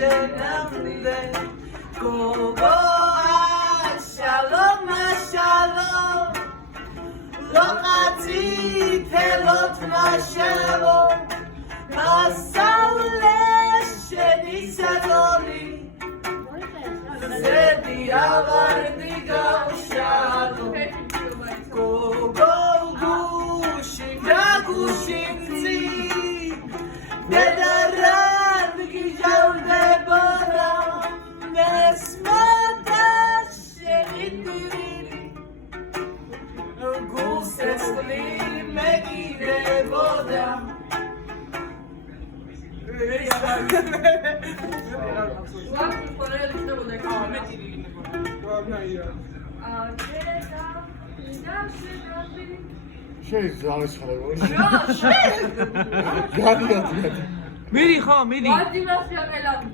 შენამდე გოგო აშალომ აშალომ ლოყაცი თელოთ ნაშალო გასავლე შენი სადოლი ზედი ავარდი გავშალო გოგო გუში გაგუშინცი დედარად გიჟავდებოდა მესმოდა შენი დირილი გულს ეწყლი მეგირებოდა მირი ხო მირი